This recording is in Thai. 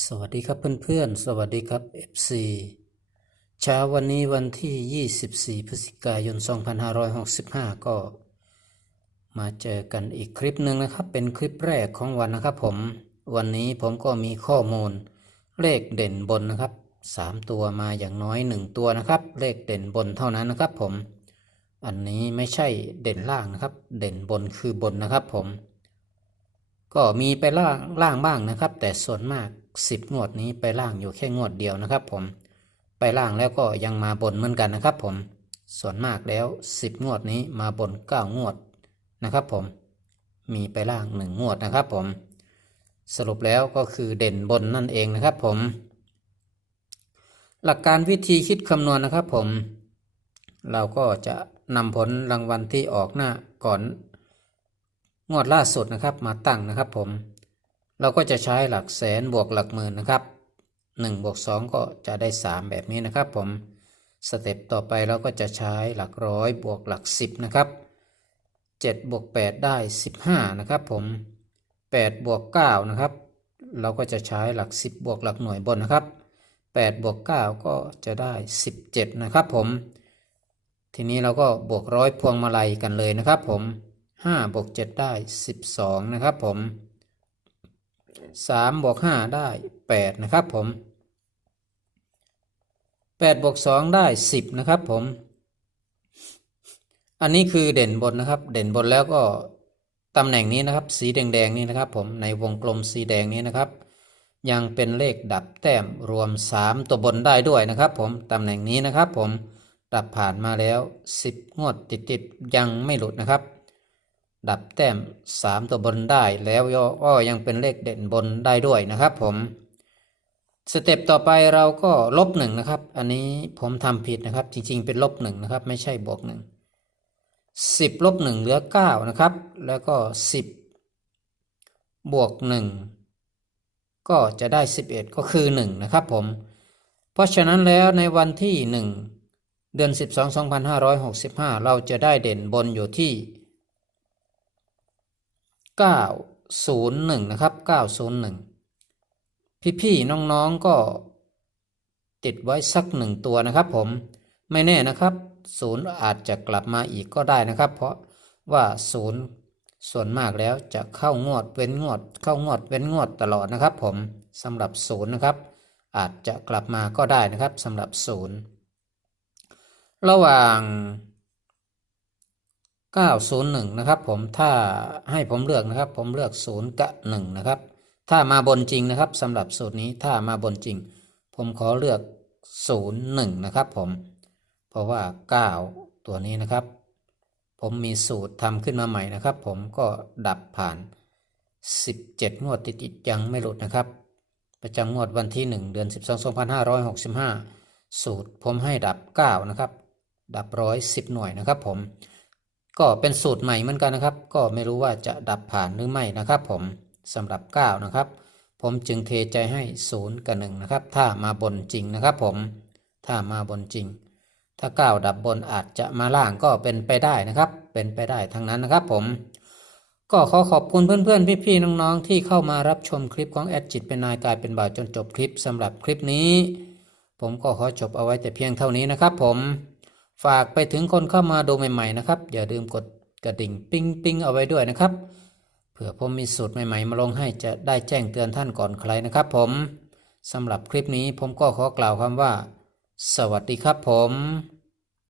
สวัสดีครับเพื่อนๆ สวัสดีครับ FC เช้าวันนี้วันที่ 24 พฤศจิกายน 2565 ก็มาเจอกันอีกคลิปหนึ่งนะครับ เป็นคลิปแรกของวันนะครับผม วันนี้ผมก็มีข้อมูลเลขเด่นบนนะครับ 3 ตัวมาอย่างน้อย 1 ตัวนะครับ เลขเด่นบนเท่านั้นนะครับผม อันนี้ไม่ใช่เด่นล่างนะครับ เด่นบนคือบนนะครับผม ก็มีไปล่างล่างบ้างนะครับ แต่ส่วนมาก 10 งวดนี้ไปล่างอยู่แค่งวดเดียวนะครับผม ไปล่างแล้วก็ยังมาบนเหมือนกันนะครับผม ส่วนมากแล้ว 10 งวดนี้มาบน 9 งวดนะครับผม มีไปล่าง 1 งวดนะครับผม สรุปแล้วก็คือเด่นบนนั่นเองนะครับผม หลักการวิธีคิดคำนวณนะครับผม เราก็จะนำผลรางวัลที่ออกหน้าก่อน งวดล่าสุดนะครับมาตั้งนะครับผม เราก็จะใช้หลักแสนบวกหลักหมื่นนะครับ1บวก2 ก็จะได้ 3 แบบนี้นะครับผมสเต็ปต่อไปเราก็จะใช้หลักร้อยบวกหลัก 10 นะครับ7บวก8ได้ 15 นะครับผม8บวก9นะครับ เราก็จะใช้หลัก 10 บวกหลักหน่วยบนนะครับ8บวก9ก็จะได้ 17 นะครับผม ทีนี้เราก็บวกร้อยพวงมาลัยกันเลยนะครับผม5บวก7ได้ 12 นะครับผม 3บวก5ได้ 8 นะครับผม 8บวก2ได้ 10 นะครับผม อันนี้คือเด่นบนนะครับ เด่นบนแล้วก็ตำแหน่งนี้นะครับ สีแดงๆนี้นะครับ ผมในวงกลมสีแดงนี้นะครับ ยังเป็นเลขดับแต้มรวม 3 ตัวบนได้ด้วยนะครับ ผมตำแหน่งนี้นะครับ ผมดับผ่านมาแล้ว 10 งวดติดๆยังไม่หลุดนะครับ ดับแต้ม 3 ตัวบนได้ แล้วก็ยังเป็นเลขเด่นบนได้ด้วยนะครับผมสเต็ปต่อไปเราก็ลบหนึ่งนะครับ อันนี้ผมทำผิดนะครับ จริงๆ เป็นลบหนึ่งนะครับ ไม่ใช่บวกหนึ่งสิบลบหนึ่งเหลือเก้านะครับ แล้วก็สิบบวกหนึ่งก็จะได้สิบเอ็ดก็คือหนึ่งนะครับผม เพราะฉะนั้นแล้วในวันที่หนึ่งเดือนสิบสองสองพันห้าร้อยหกสิบห้าเราจะได้เด่นบนอยู่ที่ 901 นะครับ 901 พี่ๆน้องๆก็ติดไว้สักหนึ่งตัวนะครับ ผมไม่แน่นะครับศูนย์อาจจะกลับมาอีกก็ได้นะครับ เพราะว่าศูนย์ส่วนมากแล้วจะเข้างวดเว้นงวด เข้างวดเว้นงวดตลอดนะครับ ผมสำหรับศูนย์นะครับ อาจจะกลับมาก็ได้นะครับสำหรับศูนย์ระหว่าง 901 นะครับผมถ้าให้ผมเลือกนะครับ ผมเลือก 0 กับ 1 นะครับ ถ้ามาบนจริงนะครับสำหรับสูตรนี้ถ้ามาบนจริง ผมขอเลือก 0 1 นะครับผม เพราะว่า 9 ตัวนี้นะครับ ผมมีสูตรทำขึ้นมาใหม่นะครับ ผมก็ดับผ่าน 17 งวดติดๆยังไม่หลุดนะครับ ประจำงวดวันที่ 1 เดือน 12 2565 สูตรผมให้ดับ 9 นะครับ ดับร้อยสิบหน่วยนะครับผม ก็เป็นสูตรใหม่เหมือนกันนะครับ ก็ไม่รู้ว่าจะดับผ่านหรือไม่นะครับ ผมสำหรับ9นะครับ ผมจึงเทใจให้0กับ1นะครับ ถ้ามาบนจริงนะครับ ผมถ้ามาบนจริง ถ้า 9 ดับบนอาจจะมาล่างก็เป็นไปได้นะครับ เป็นไปได้ทั้งนั้นนะครับ ผม ก็ขอขอบคุณเพื่อนๆพี่ๆน้องๆที่เข้ามารับชมคลิปของแอดจิตเป็นนายกายเป็นบ่าวจนจบคลิปสำหรับคลิปนี้ ผมก็ขอจบเอาไว้แต่เพียงเท่านี้นะครับ ผม ฝากไปถึงคนเข้ามาดูใหม่ๆนะครับ อย่าลืมกดกระดิ่งปิ้งปิ้งเอาไว้ด้วยนะครับ เผื่อผมมีสูตรใหม่ๆ มาลงให้จะได้แจ้งเตือนท่านก่อนใครนะครับ ผมสำหรับคลิปนี้ผมก็ขอกล่าวคำว่า สวัสดีครับผม